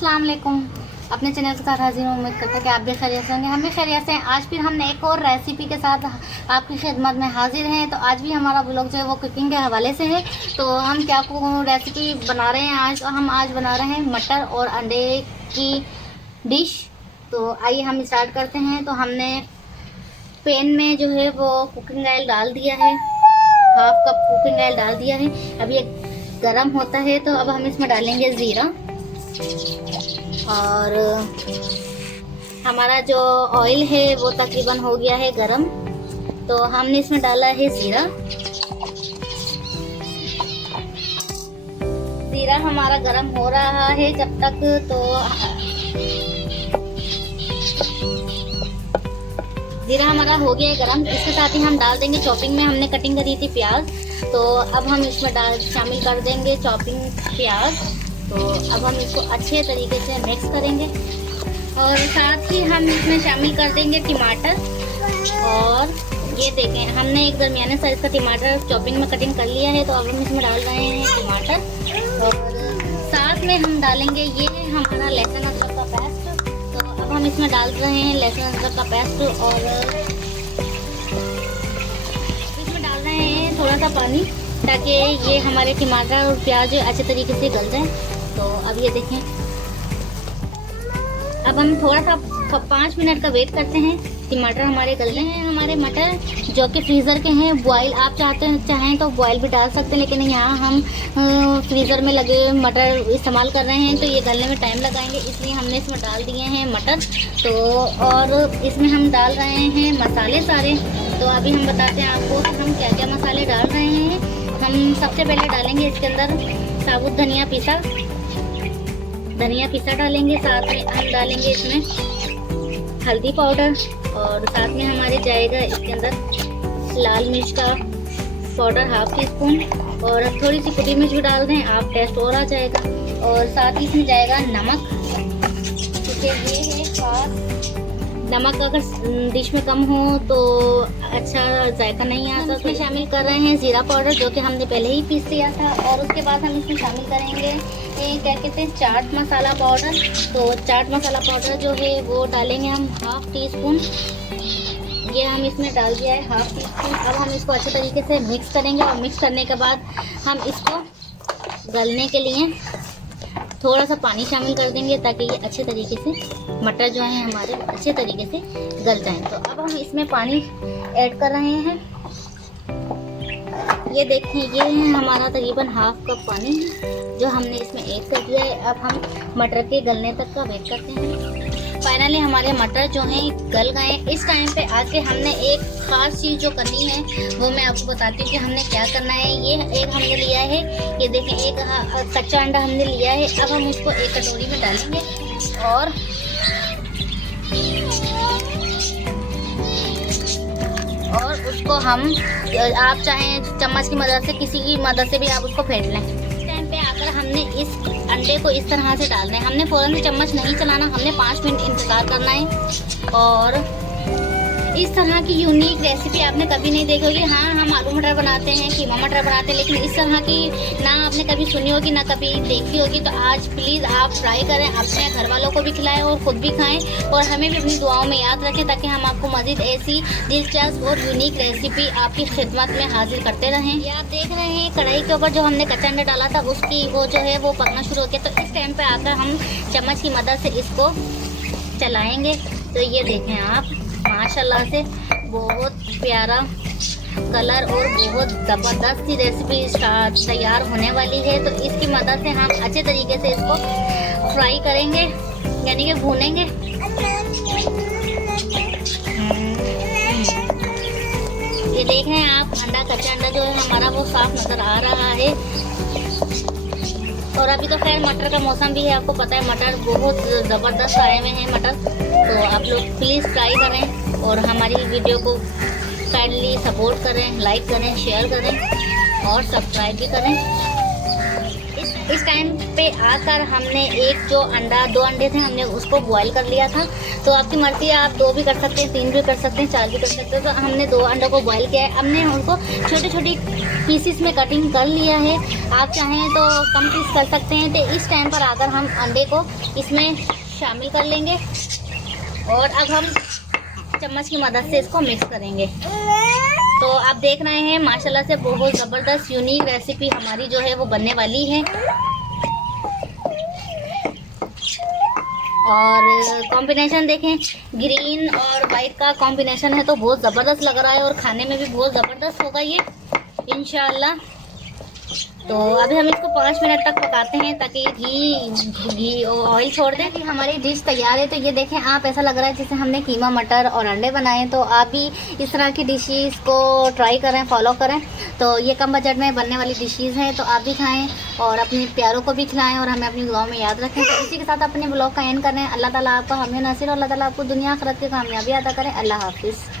अस्सलाम वालेकुम। अपने चैनल के साथ हाजिर हूँ। उम्मीद करते हैं कि आप भी खैरियत से होंगे। हम भी खैरियत से हैं। आज फिर हमने एक और रेसिपी के साथ आपकी खिदमत में हाजिर हैं। तो आज भी हमारा ब्लॉग जो है वो कुकिंग के हवाले से है। तो हम क्या रेसिपी बना रहे हैं आज? हम आज बना रहे हैं मटर और अंडे की डिश। तो आइए हम स्टार्ट करते हैं। तो हमने पैन में जो है वो कुकिंग ऑयल डाल दिया है, हाफ कप कुकिंग ऑयल डाल दिया है। अब ये गरम होता है तो अब हम इसमें डालेंगे ज़ीरा। और हमारा जो ऑयल है वो तकरीबन हो गया है गरम। तो हमने इसमें डाला है ज़ीरा। ज़ीरा हमारा गरम हो रहा है जब तक। तो ज़ीरा हमारा हो गया है गरम। इसके साथ ही हम डाल देंगे चॉपिंग में हमने कटिंग करी थी प्याज। तो अब हम इसमें शामिल कर देंगे चॉपिंग प्याज। तो अब हम इसको अच्छे तरीके से मिक्स करेंगे और साथ ही हम इसमें शामिल कर देंगे टमाटर। और ये देखें, हमने एक दरमियाने साइज का टमाटर चॉपिंग में कटिंग कर लिया है। तो अब हम इसमें डाल रहे हैं टमाटर और साथ में हम डालेंगे ये हमारा लहसुन अदरक का पेस्ट। तो अब हम इसमें डाल रहे हैं लहसुन अदरक का पेस्ट और इसमें डाल रहे हैं थोड़ा सा पानी ताकि ये हमारे टमाटर और प्याज अच्छे तरीके से गल जाए। तो अब ये देखें, अब हम थोड़ा सा 5 मिनट का वेट करते हैं। टमाटर हमारे गल गए हैं। हमारे मटर जो कि फ्रीज़र के हैं, बॉयल आप चाहें तो बॉयल भी डाल सकते हैं, लेकिन यहाँ हम फ्रीज़र में लगे मटर इस्तेमाल कर रहे हैं तो ये गलने में टाइम लगाएंगे, इसलिए हमने इसमें डाल दिए हैं मटर। तो और इसमें हम डाल रहे हैं मसाले सारे। तो अभी हम बताते हैं आपको कि हम क्या क्या मसाले डाल रहे हैं। हम सबसे पहले डालेंगे इसके अंदर साबुत धनिया पीसा डालेंगे। साथ में हम डालेंगे इसमें हल्दी पाउडर और साथ में हमारे जाएगा इसके अंदर लाल मिर्च का पाउडर हाफ टी स्पून। और अब थोड़ी सी कुटी मिर्च भी डाल दें, आप टेस्ट और आ जाएगा। और साथ ही इसमें जाएगा नमक, क्योंकि ये है खास। नमक अगर डिश में कम हो तो अच्छा जायका नहीं आता। इसमें शामिल कर रहे हैं ज़ीरा पाउडर जो कि हमने पहले ही पीस लिया था। और उसके बाद हम इसमें शामिल करेंगे क्या कहते हैं चाट मसाला पाउडर। तो चाट मसाला पाउडर जो है वो डालेंगे हम हाफ टी स्पून। ये हम इसमें डाल दिया है हाफ टी स्पून। अब हम इसको अच्छे तरीके से मिक्स करेंगे और मिक्स करने के बाद हम इसको गलने के लिए थोड़ा सा पानी शामिल कर देंगे ताकि ये अच्छे तरीके से मटर जो है हमारे अच्छे तरीके से गल जाएं। तो अब हम इसमें पानी ऐड कर रहे हैं। ये देखिए, ये है हमारा तकरीबन हाफ कप पानी जो हमने इसमें ऐड कर दिया है। अब हम मटर के गलने तक का वेट करते हैं। फाइनली हमारे मटर जो हैं गल गए। इस टाइम पे आके हमने एक ख़ास चीज़ जो करनी है वो मैं आपको बताती हूँ कि हमने क्या करना है। ये एक हमने लिया है, ये देखें, एक कच्चा अंडा हमने लिया है। अब हम उसको एक कटोरी में डालेंगे और उसको हम आप चाहें चम्मच की मदद से, किसी की मदद से भी आप उसको फेंट लें। इस टाइम पे आकर हमने इस अंडे को इस तरह से डालना है। हमने फ़ौरन से चम्मच नहीं चलाना, हमने 5 मिनट इंतज़ार करना है। और इस तरह की यूनिक रेसिपी आपने कभी नहीं देखी होगी। हाँ, हम आलू मटर बनाते हैं, कीमा मटर बनाते हैं, लेकिन इस तरह की ना आपने कभी सुनी होगी ना कभी देखी होगी। तो आज प्लीज़ आप ट्राई करें, अपने घर वालों को भी खिलाएं और ख़ुद भी खाएं और हमें भी अपनी दुआओं में याद रखें ताकि हम आपको मज़ीद ऐसी दिलचस्प और यूनिक रेसिपी आपकी खिदमत में हाजिर करते रहें। ये आप देख रहे हैं कढ़ाई के ऊपर जो हमने कच्चा अंडा डाला था उसकी वो जो है वो पकना शुरू हो गया। तो इस टाइम पर आकर हम चम्मच की मदद से इसको चलाएँगे। तो ये देखें आप, माशाल्लाह से बहुत प्यारा कलर और बहुत ज़बरदस्त सी रेसिपी तैयार होने वाली है। तो इसकी मदद से हम अच्छे तरीके से इसको फ्राई करेंगे, यानी कि भूनेंगे। ये देख रहे हैं आप, अंडा, कच्चा अंडा जो है हमारा वो साफ नज़र आ रहा है। और अभी तो खैर मटर का मौसम भी है, आपको पता है मटर बहुत ज़बरदस्त आए हुए हैं मटर। तो आप लोग प्लीज़ ट्राई करें और हमारी वीडियो को काइंडली सपोर्ट करें, लाइक करें, शेयर करें और सब्सक्राइब भी करें। इस टाइम पे आकर हमने एक जो अंडा, 2 अंडे थे, हमने उसको बॉईल कर लिया था। तो आपकी मर्ज़ी है, आप 2 भी कर सकते हैं, 3 भी कर सकते हैं, 4 भी कर सकते हैं। तो हमने 2 अंडों को बॉईल किया है। हमने उनको छोटे छोटे पीसीस में कटिंग कर लिया है। आप चाहें तो कम पीस कर सकते हैं। तो इस टाइम पर आकर हम अंडे को इसमें शामिल कर लेंगे और अब हम चम्मच की मदद से इसको मिक्स करेंगे। तो आप देख रहे हैं माशाल्लाह से बहुत ज़बरदस्त यूनिक रेसिपी हमारी जो है वो बनने वाली है। और कॉम्बिनेशन देखें, ग्रीन और वाइट का कॉम्बिनेशन है तो बहुत ज़बरदस्त लग रहा है और खाने में भी बहुत ज़बरदस्त होगा ये इंशाल्लाह। तो अभी हम इसको 5 मिनट तक पकाते हैं ताकि घी ऑयल छोड़ दें। कि हमारी डिश तैयार है। तो ये देखें आप, ऐसा लग रहा है जैसे हमने कीमा मटर और अंडे बनाए। तो आप भी इस तरह की डिशेस को ट्राई करें, फॉलो करें। तो ये कम बजट में बनने वाली डिशेस हैं, तो आप भी खाएं और अपने प्यारों को भी खिलाएं और हमें अपनी दुआओं में याद रखें। तो इसी के साथ अपने ब्लॉग का एंड करें। अल्लाह ताला आपका हमें नसीर और अल्लाह ताला आपको दुनिया आखिरत की कामयाबी अता करें। अल्लाह हाफिज़।